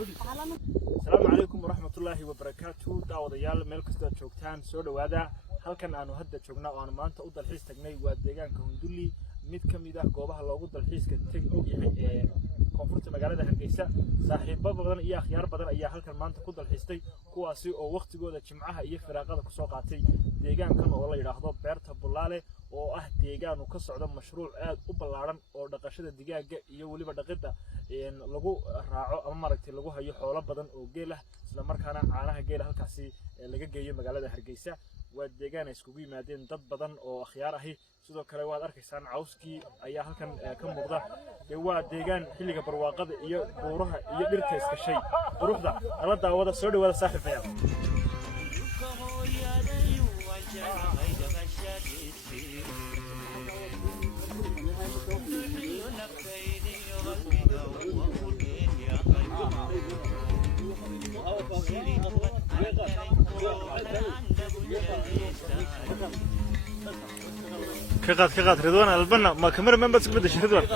السلام عليكم ورحمة الله وبركاته. دعوة مeel kasta aad joogtaan soo dhawaada halkan aanu hadda joognaa oo aan maanta u dalxiis tagnay waa deegaanka Hunduli mid kamid ah goobaha loogu dalxiiska tag og yahay ee koonfurta magaalada Hargeysa. saaxiibo badan iyo akhyaar badan ayaa halkan maanta ku dalxiistay kuwaasi oo waqtigooda jimcaha iyo firaaqada ku soo qaatay deegaankan oo la yiraahdo Beerta Bulaale oo ah deegaan ka socda mashruuc aad u ballaaran oo dhaqashada digaaga iyo waliba dhaqida lagu raaco ama maragtay lagu hayo xoolo badan oo geel ah isla markaana caanaha geel halkaasi laga geeyo magaalada Hargeysa. waa deegaan ay iskugu yimaadeen dad badan oo akhyaar ahi sidoo kale waad arkaysaan cawskii ayaa halkan ka muuqda waa deegaan xilliga barwaaqada iyo buuraha iyo dhirta iskashay quruxda ala daawada soo dhawaada saaxiibayaal كقات رضوان البنا ما كاميرا مان بس بدش رضوان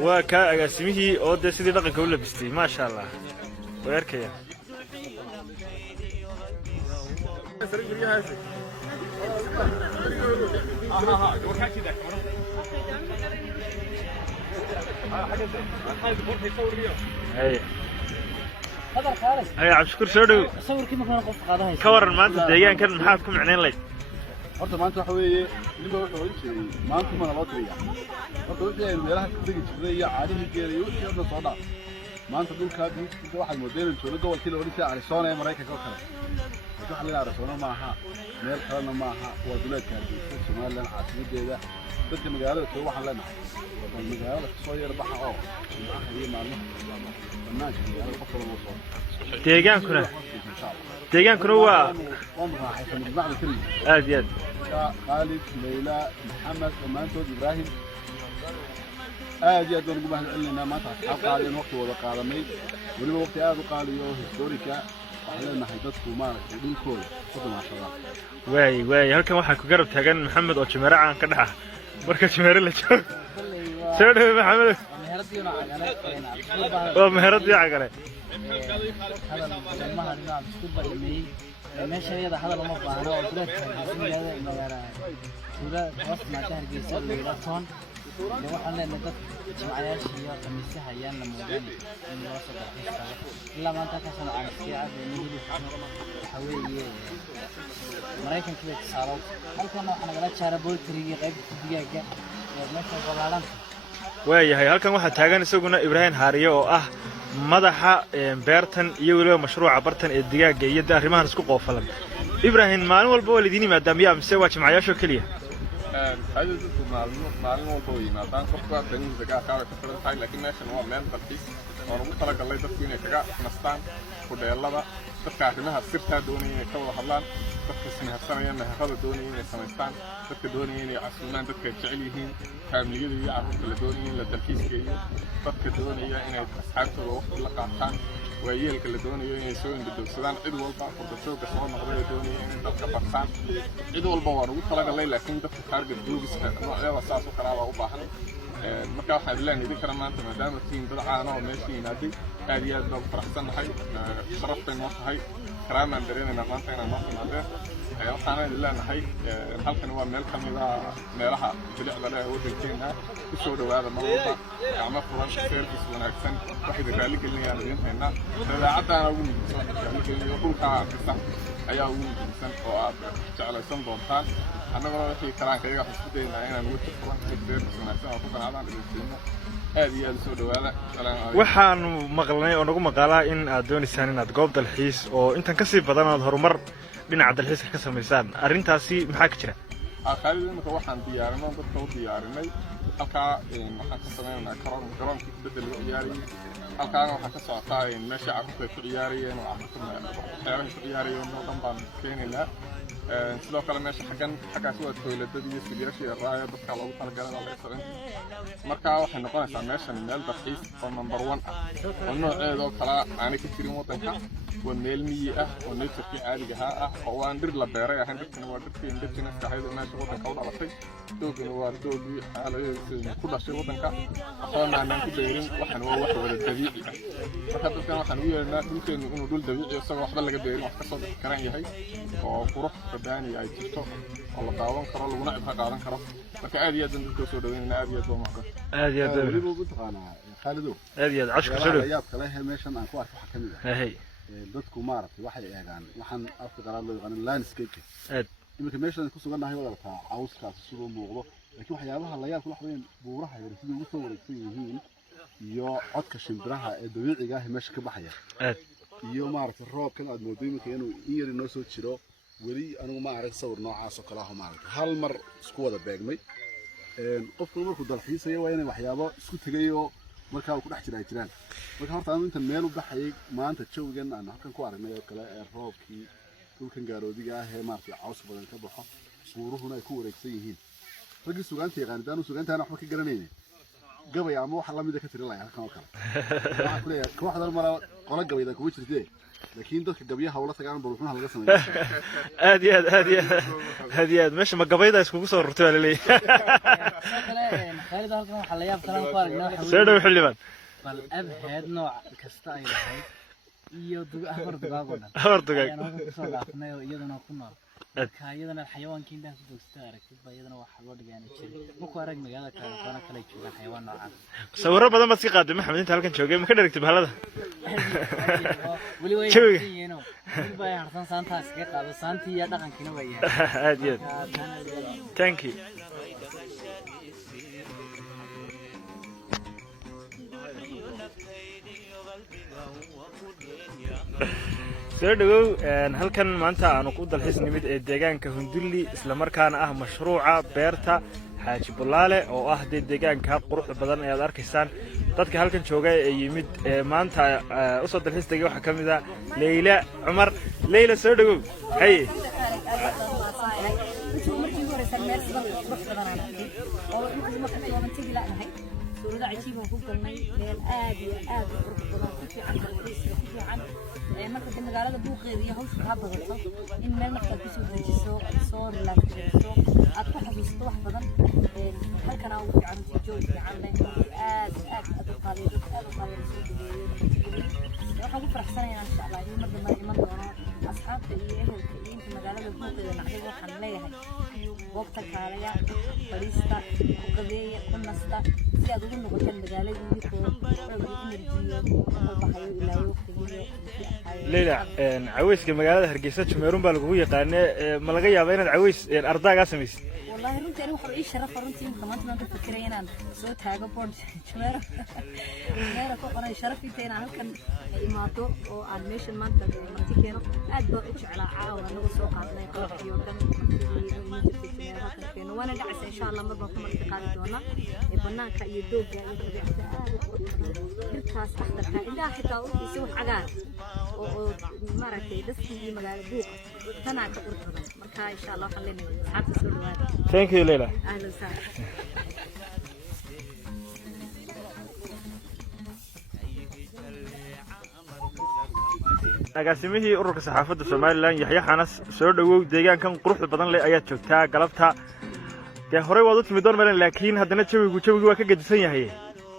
وكا اسمه او ده سيدي دقنك ولا بستي ما شاء الله ويركيا هاي عبد الشكور سودو صور كيف ما قفت قادها كورن ما انت ديان كان محاكم معنين لي horta maanta waxa weeye ninba wuxuu oran jiray maanta ma loo tiriya horta wixii meelaha ka degi jiray iyo caadihii geeriyo wixii oo soo dhaaf maanta dhulka diinta waxay moodeen jooga gobolkii la oran jiray Arizona ee Mareykanka oo kale waxa la Arizona ma aha meel kalena ma aha waa duleedka Soomaaliland caasimadeeda dadka magaalada soo waxaan leenahay magaalada soo yar baxa oo waxa ay maalmaha banaanka magaalada qof walba soo deegaankuna waa raaxaysan macna kaliya aad iyo aad خالد ليلى محمد ومانتود إبراهيم آدي أدون جماعة علنا ما تصحاب قاعدين وقت ولا قادمين ولما وقت آدو قالوا هيستوريكا وحلنا حيدتكم ما يدين كل خذوا ما شاء الله واي هل كان واحد كجرب تاجن محمد أو شمرة عن كده مركز شمرة اللي شوف سير محمد مهرد يا عقله هذا ما هرنا بسكوت بالمي meesha iyada hadal uma baahna oo duleedka magaalada hoos maanta Hargeysa leeyahay waxaan leenahay dad jimcayaasha iyo khamiisaha ayaan la moodaan in loo soo baxay ilaa maanta ka soo caafimaad waxa weeye Mareykanka iyo Saaro halkan waxaan nagala jaaray booltriga qaybta digaaga meesha balaalan waayahay halkan waxa taagan isaguna Ibrahim Haariyo oo ah madaxa beertan iyo waliba mashruuca bartan ee digaaga iyo arrimahan isku qoofalan Ibrahim maalin walba walidiin maadaama mise waa jimcayaasho kaliya هذا ذكر معلومة وطوي ما دام كفر بين الزكاة كذا كفر هاي لكن ناس نوع من التركيز ورمت لك الله يدفعني كذا نستان كده يلا بقى تذكر إنها سرتها دوني كذا حلان تذكر إنها السنة إنها هذا دوني سنستان تذكر دوني عسلان تذكر شعليهين كاملين يعرف كل دوني للتركيز كي تذكر دوني إنها أصحاب الوقت لقاطان وياك اللي دوني يسوون بالسودان عيد والبا وبتشوف كسوان مغربي دوني دتك بقسان عيد والبا ورغت لك الله لكن دتك خارج الدوغس نوعيا اساس وقراوا u baahan marka waxa ay leeyahay idin maanta maadaama tiin dad caano oo meeshii inaadi aad iyo aad baan faraxsanahay sharafteen oo tahay karaamaan dareemayna maanta inaan noo imaadeen waxaan leenahay halkan waa meel kamid ah meelaha bilicda leh oo dalkeena ku soo dhawaada marwalba gacmo furan service wanaagsan waxay raali gelinayaan idinteena dabeecadana ugu muhiimsan raali gelinayo dhulka kasta ayaa ugu muhiimsan oo aad jeclaysan doontaan annaguna wixii karaankayga xisbideena inaan wixii furan service wanaagsan oo ku qanaadaan idinteena aad iyo aad soo dhawaada waxaan maqalnay oo nagu maqaalaa in aad doonaysaan inaad goob dalxiis oo intan ka sii badan aad horumar dhinaca dalxiiska ka sameysaan arrintaasi maxaa ka jira khaalidinka waxaan diyaarinay dadka u diyaarinay halkaa waxaan ka sameynaa garoonkii bedel lagu ciyaarayay halkaana waxaa ka socotaa meesha carruurta ay ku ciyaarayeen oo waxyaabahay ku ciyaarayeen oo dhan baan keenaynaa sidoo kale meesha xaggaas waa tooyladada iyo silyaashii raaya dadka loogu talagalay la sabin markaa waxay noqonaysaa meeshan meel dalxiis oo number 1 ah oo nooceeda oo kala aanay ka jirin wadanka waa meel miyi ah oo nature caadiga ah oo aan dhir la beeray ahayn dadkana waa dadkii indigenous ka ahayd meesha wadanka u dhalatay doogana waa doogii xaaladda ku dhashay wadanka waxaana aan ku beerin waxaan waa wax wada dabiici ah marka dadkan waxaan u yeelnaa dhulkeenu inuu dhul dabiici ah isagoo waxba laga beerin wax ka soo bixi karaan yahay oo qurux badani ay jirto oo la daawan karo laguna cibra qaadan karo marka aad iyo aad dadka soo dhaweynayna aad iyo aad baa macquul aad iyo aad ugu taqaanaa Khaalido aad iyo aad cashka soo dhaw ayaa kale meeshan aan ku arko waxa kamid ah hay dadku maartay waxay eegaan waxaan afka qaraad loo yaqaan landscape aad imika meeshan ku suganahay wada arkaa cawskaas sidoo muuqdo laakiin waxyaabaha la yaab wax weyn buuraha yar sidii ugu soo wareegsan yihiin iyo codka shimbiraha ee dabiiciga ah meesha ka baxaya iyo maaragtay roobkan aad mooday markii inuu yar inoo soo jiro weli anigu ma arag sawir noocaas oo kale ah maaragtay hal mar isku wada beegmay qofku markuu dalxiisayo waa inay waxyaabo isku tagayo markaa uu ku dhex jiraa jiraan marka horta anu intan meel u baxayay maanta jawgan aan halkan ku aragnay oo kale ee roobkii dhulkan gaaroodiga ah ee maaragtay caws badan ka baxo suuruhuna ay ku wareegsan yihiin ragii sugaanta yaqaanidaan sugaantaana waxba ka garanaynin gabay ama waxa la mid ah ka tirin lahayn halkan oo kale waxa ku leeyahay kooxdan mara qola gabayda kugu jirtay laakiin dadka gabiyaha wala tagaan baruuxnaha laga sameeyo aad meesha ma gabayda iskugu soo rurtay wala leeyahay خالد halkan waxa la yaab kala ku aragnaa soo dhaw xilliban bal abheed nooc kasta ay lahayd iyo afar dugaagodan soo dhaafnay oo iyaduna ku nool iyadana xayawaanka inta ku doogsta aragtid ba iyadana waxa loo dhigaanay jiray markuu arag magaalada kale jooga xayawaan noocaas sawirro badan baad si qaaday maxamed inta halkan joogay ma ka dharagtay bahalada wali way yihiin bay harsan saantaas ka qaado saantii iyo dhaqankiina way yahay aad thank you soo dhawow halkan maanta aanu ku dalxiis nimid ee deegaanka Hundulli isla markaana ah mashruuca beerta Xaaji Bulaale oo ah deegaanka quruxda badan ee aad arkaysaan dadka halkan jooga ee yimid maanta u soo dalxiis tagay waxa kamid ah Leila Umar Leila soo dhawow hay سورة عجيبة فوقنا لين آدي في عن في عن مركز المقالة بوقي هوش هذا غلط إن ما نقدر بسوي صور لا صور أتوقع بيستوح بدن هلكنا وفي عن تجول في عن أتوقع waxaan ku faraxsanayaa insha Allah in marba ma iman doono asxaabta iyo ehelka magaalada buuqeeda nacday waxaan leeyahay waqti kaalaya fariista qadeeya ku nasta si aad ugu noqoto magaaladii oo Leila caweyska magaalada Hargeysa Jumeerun baa lagu yaqaanay ma laga yaabaa inaad caweys ardayga samaysid والله runtii anigu waxa ii sharaf runtii maanta ma fikirayay inaan soo taago board Jumeera ku qoray sharaf intaan halkan imaado oo aan meeshan maanta marti keeno aad baa u jeclaa caawa anagu soo qaadnay qalabkii oo dhan keeno waana dhacaysa insha Allah marba ku marti qaadi doona banaanka iyo dooga iyo tabiicada aad u dhirtaas axtarka ilaa xitaa u sii wax cagaar oo maaragtay dadkii magaalada buuq tana ka qurxoon marka insha Allah waxaan leenahay asxaabta soo dhawaada thank you Leila ahlan sahlan agaasimihii ururka saxaafadda Soomaaliland Yaxya Xanas soo dhawow deegaankan quruxda badan leh ayaa joogtaa galabta hore waad u timid doon meelan laakiin haddana jawigu waa ka gedisan yahay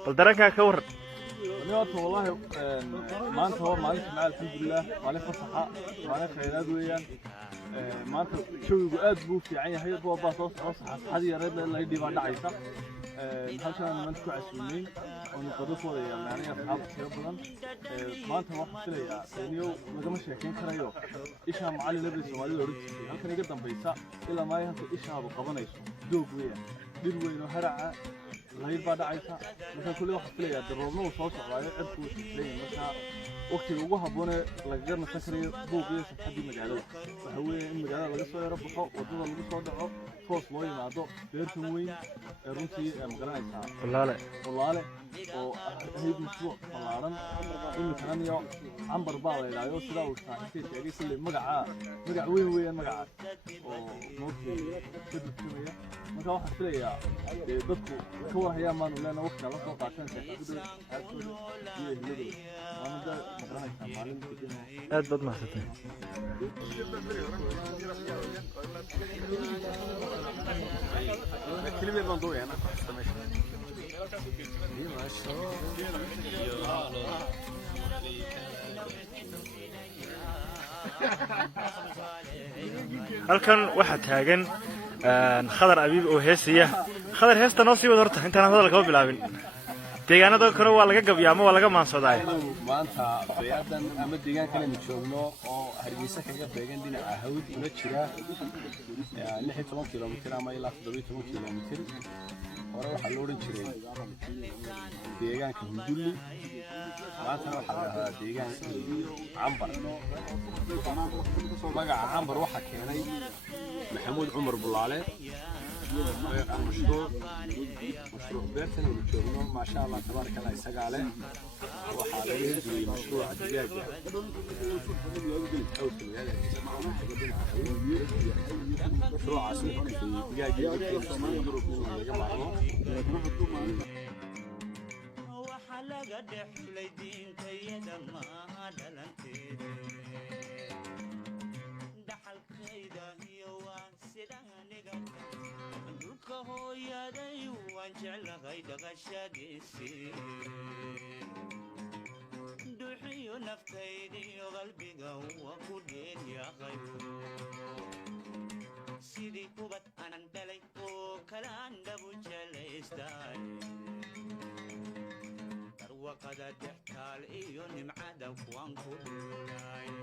bal daranka ka war والله ما أنت هو مالك مع الحمد لله مالك فصحة مالك خيرات ويان ما أنت شو يقعد بو في عين هي بو باصوص هذه يرد الله يدي بعد عيسى هالشان ما أنت كعشرين ونقدس ويا يعني أصحاب شبابنا ما أنت واحد سلي يعني ما جمش يكين كرايو إيش هم علي لبس ومالي لورد هل كان يقدم بيسا إلا ما يهمك إيش هذا قبنا إيش دوب ويا دلوي وهرع لا يبغى دعيسة مثلا كل واحد فيها دربنا وصوص على عرفوا شيء مثلا وقت الوجوه بونه لقينا سكري بوقي حدي مجاله فهو المجال اللي صار يربح وضوء اللي صار دعو صوص موي مع ضوء بيرتوين رنتي مجال عيسى والله لا وهي مشروع طلعنا إنه كان يوم عنبر بعض إلى يوم سلا وشاهدت يعني كل مجا وين مجا وموتي شدت شوية مجا واحد فيها ضدك كوره هي ما لنا وقت على صوت عشان تحدد aad bad mahadsan كلمة موضوع أنا halkan waxa taagan Khadar Abiib oo heesiya Khadar heesta noo sii wad horta intaan hadalka ka bilaabin deegaanada kale waa laga gabiyaa ama waa laga maansooday maanta beeyadan ama deegaankan aynu joogno oo Hargeysa kaga beegan dhinaca hawd una jira 16 kiiloomitir ama ilaa 17 kiiloomitir hore waxaa loo oran jiray deegaanka Hundulli maanta waxaa la yiraahdaa deegaanka Cambar magaca Cambar waxaa keenay Maxamuud Cumar Bulaale مشروع بيرتن وجوجنا ما شاء الله تبارك الله يسقاله وحاليا في مشروع الدجاج مشروع عسل في الدجاج وحلقة دحليدين كيدا ما دلنتي دحل كيدا يوان سيدانيغا يا داي وانجعل غيد غشاقيسي دوحي نفتيدي وقلبي قوة كلين يا غيو سيدي كوبت أنا اندلي وكلان دبو جليستاي تروى قد تحتال إيو نمعادة وان كلين